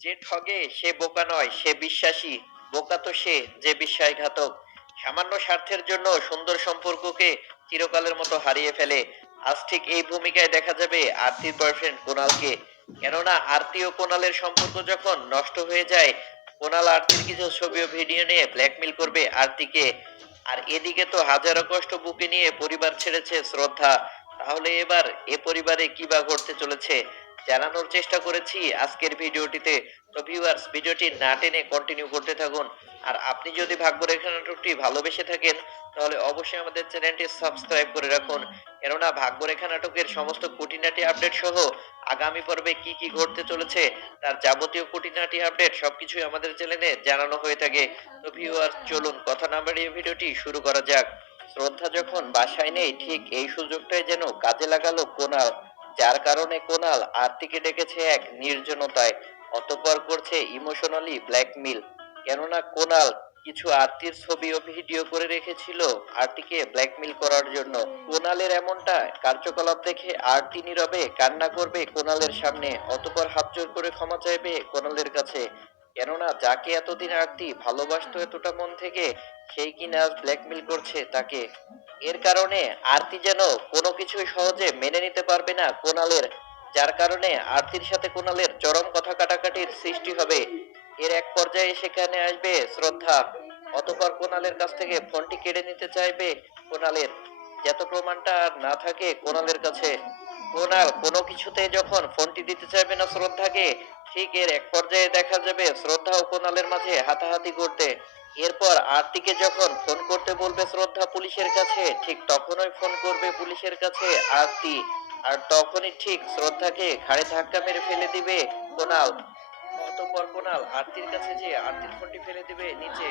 যে ঠগে সে বোকা নয়, সে বিশ্বাসী। বোকা তো সে যে বিশ্বাসঘাতক। সামান্য স্বার্থের জন্য সুন্দর সম্পর্ককে চিরকালের মতো হারিয়ে ফেলে। আজ ঠিক এই ভূমিকায় দেখা যাবে আরতির বয়ফ্রেন্ড কোনালকে। কেননা আরতি ও কোনালের সম্পর্ক যখন নষ্ট হয়ে যায়, কোনাল আরতির কিছু ছবি ও ভিডিও নিয়ে ব্ল্যাকমেল করবে আরতিকে। আর এদিকে তো হাজারো কষ্ট বুকে নিয়ে পরিবার ছেড়েছে শ্রদ্ধা। তাহলে এবার এ পরিবারে কি বা ঘটতে চলেছে জানানোর চেষ্টা করেছি আজকের ভিডিওটিতে। তো ভিউয়ার্স, ভিডিওটি না টেনে কন্টিনিউ করতে থাকুন। আর আপনি যদি ভাগ্যরেখা নাটকটি ভালোবেসে থাকেন, তাহলে অবশ্যই আমাদের চ্যানেলটি সাবস্ক্রাইব করে রাখুন। কেননা ভাগ্যরেখা নাটকের সমস্ত খুঁটিনাটি আপডেট সহ আগামী পর্বে কি কি ঘটতে চলেছে তার যাবতীয় খুঁটিনাটি আপডেট সবকিছুই আমাদের চ্যানেলে জানানো হয়ে থাকে। তো ভিউয়ার্স, চলুন কথা না বাড়িয়ে ভিডিওটি শুরু করা যাক। শ্রদ্ধা যখন বাসায় নেই, ঠিক এই সুযোগটাই যেন কাজে লাগালো কোনাল। যার কারণে কোনাল আরতিকে ডেকেছে এক নির্জনতায়। অতঃপর করছে ইমোশনালি ব্ল্যাকমেল। কেননা কোনাল কিছু আরতির ছবি ও ভিডিও করে রেখেছিল আরতিকে ব্ল্যাকমেল করার জন্য। কোনালের এমনটা কার্যকলাপ দেখে আরতি নীরবে কান্না করবে কোনালের সামনে, অতঃপর হাত জোর করে ক্ষমা চাইবে কোনালের কাছে। কেননা যাকে এতদিন আরতি ভালোবাসতো এতটা মন থেকে, সেই কিনা আজ ব্ল্যাকমেল করছে তাকে। এর কারণে আরতি যেন কোনো কিছুই সহজে মেনে নিতে পারবে না কোনালের। যার কারণে আরতির সাথে কোনালের চরম কথা কাটাকাটির সৃষ্টি হবে। এর এক পর্যায়ে সেখানে আসবে শ্রদ্ধা। অতঃপর কোনালের কাছ থেকে ফোনটি কেড়ে নিতে চাইবে কোনালের, যাতে প্রমাণটা আর না থাকে কোনালের কাছে। কোনাল কোনো কিছুতে যখন ফোনটি দিতে চাইবে না শ্রদ্ধাকে, ঠিক এর এক পর্যায়ে দেখা যাবে শ্রদ্ধা ও কোনালের মাঝে হাতাহাতি করতে। এরপর আরতিকে যখন ফোন করতে বলবে শ্রদ্ধা পুলিশের কাছে, ঠিক তখনই ফোন করবে পুলিশের কাছে আরতি। আর তখনই ঠিক শ্রদ্ধাকে ঘাড়ে ধাক্কা মেরে ফেলে দিবে কোনাল। অতঃপর কোনাল আরতির কাছে যে আরতির ফোনটি ফেলে দিবে নিচে।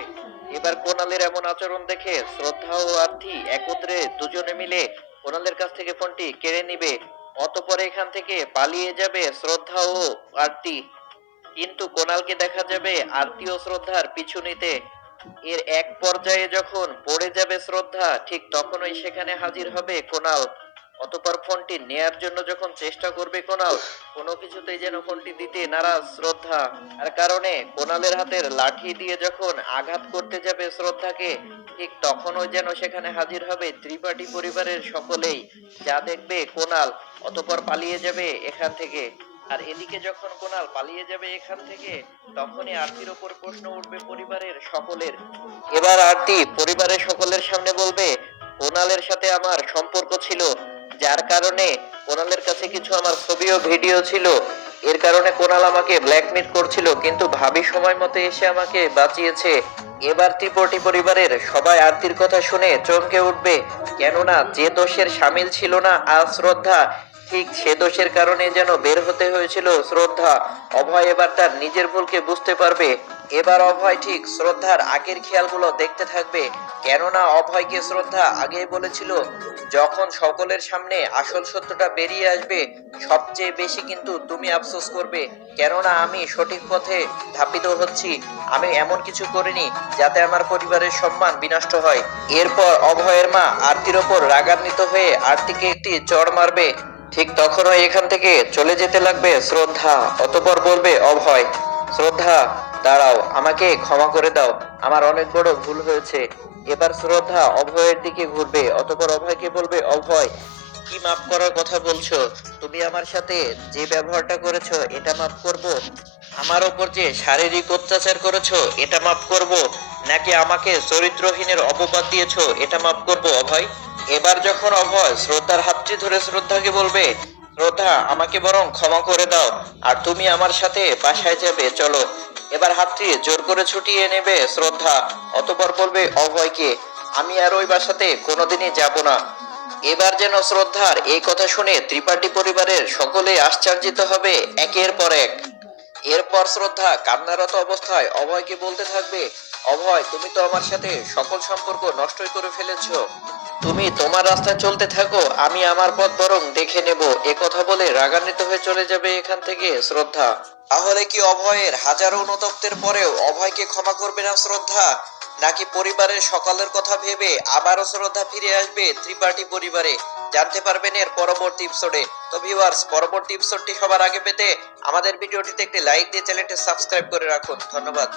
এবার কোনালের এমন আচরণ দেখে শ্রদ্ধা ও আরতি একত্রে দুজনে মিলে কোনালের কাছ থেকে ফোনটি কেড়ে নিবে। অতঃপর এখান থেকে পালিয়ে যাবে শ্রদ্ধা ও আরতি। কিন্তু কোনালকে দেখা যাবে আরতি ও শ্রদ্ধার পিছু নিতে। এর এক পর্যায়ে যখন পড়ে যাবে শ্রদ্ধা, ঠিক তখনই সেখানে হাজির হবে কোনাল। অতঃপর ফোনটি নেয়ার জন্য যখন চেষ্টা করবে কোনাল, কোনো কিছুতেই যেন ফোনটি দিতে নারাজ শ্রদ্ধা। আর কারণে কোনালের হাতের লাঠি দিয়ে যখন আঘাত করতে যাবে শ্রদ্ধাকে, ঠিক তখনই যেন সেখানে হাজির হবে ত্রিপাঠী পরিবারের সকলেই। যা দেখবে কোনাল, অতঃপর পালিয়ে যাবে এখান থেকে। আর এদিকে যখন কোনাল পালিয়ে যাবে এখান থেকে, তখনই আরতির ওপর প্রশ্ন উঠবে পরিবারের সকলের। এবার আরতি পরিবারের সকলের সামনে বলবে, কোনালের সাথে আমার সম্পর্ক ছিল, যার কারণে কোনালের কাছে কিছু আমার ছবি ও ভিডিও ছিল। এর কারণে কোনাল আমাকে ব্ল্যাকমেল করছিল, কিন্তু ভাবি সময় মতো এসে আমাকে বাঁচিয়েছে। এবার ত্রিপটি পরিবারের সবাই আরতির কথা শুনে চমকে উঠবে। কেননা যে দোষের সামিল ছিল না আজ শ্রদ্ধা, ঠিক সে দোষের কারণে যেন বের হতে হয়েছিল শ্রদ্ধা। অভয় এবার তার নিজের ভুলকে বুঝতে পারবে। এবার অভয় ঠিক শ্রদ্ধার আগের খেয়ালগুলো দেখতে থাকবে। কেননা অভয়কে শ্রদ্ধা আগেই বলেছিল, যখন সকলের সামনে আসল সত্যটা বেরিয়ে আসবে, সবচেয়ে বেশি কিন্তু তুমি আফসোস করবে। কেননা আমি সঠিক পথে ধাপিত হচ্ছি, আমি এমন কিছু করিনি যাতে আমার পরিবারের সম্মান বিনষ্ট হয়। এরপর অভয়ের মা আরতির ওপর রাগান্বিত হয়ে আরতিকে একটি চড় মারবে। ঠিক তখনই এখান থেকে চলে যেতে লাগবে শ্রদ্ধা। অতঃপর বলবে অভয়, শ্রদ্ধা দাঁড়াও, আমাকে ক্ষমা করে দাও, আমার অনেক বড় ভুল হয়েছে। এবার শ্রদ্ধা অভয়ের দিকে ঘুরবে। অতঃপর অভয়কে বলবে, অভয় কি মাফ করার কথা বলছো? তুমি আমার সাথে যে ব্যবহারটা করেছো এটা মাফ করব? আমার ওপর যে শারীরিক অত্যাচার করেছো এটা মাফ করব, নাকি আমাকে চরিত্রহীনের অপবাদ দিয়েছো এটা মাফ করব অভয়? এবার যখন অভয় শ্রদ্ধার হাতটি ধরে শ্রদ্ধাকে বলবে, শ্রদ্ধা আমাকে বরং ক্ষমা করে দাও, আর তুমি আমার সাথে বাসায় যাবে, চলো। এবার হাতটি জোর করে ছুটিয়ে নেবে শ্রদ্ধা। অতঃপর বলবে অভয়কে, আমি আর ওই বাসাতে কোনোদিনই যাব না। এবার যেন শ্রদ্ধার এই কথা শুনে ত্রিপাঠী পরিবারের সকলে আশ্চর্যিত হবে একের পর এক। এরপর শ্রদ্ধা কান্নারত অবস্থায় অভয়কে বলতে থাকবে, অভয় তুমি তো আমার সাথে সকল সম্পর্ক নষ্টই করে ফেলেছো। তুমি তোমার রাস্তায় চলতে থাকো, আমি আমার পথ বরং দেখে নেব। এ কথা বলে রাগান্বিত হয়ে চলে যাবে এখান থেকে শ্রদ্ধা। তাহলে কি অভয়ের হাজারো অনুতপ্তের পরেও অভয়কে ক্ষমা করবে না শ্রদ্ধা, নাকি পরিবারের সকলের কথা ভেবে আবারও শ্রদ্ধা ফিরে আসবে ত্রিপাঠী পরিবারে? জানতে পারবেন এর পরবর্তী এপিসোডে। তো ভিউয়ার্স, পরবর্তী এপিসোডটি সবার আগে পেতে আমাদের ভিডিওটিতে একটি লাইক দিয়ে চ্যানেলটি সাবস্ক্রাইব করে রাখুন। ধন্যবাদ।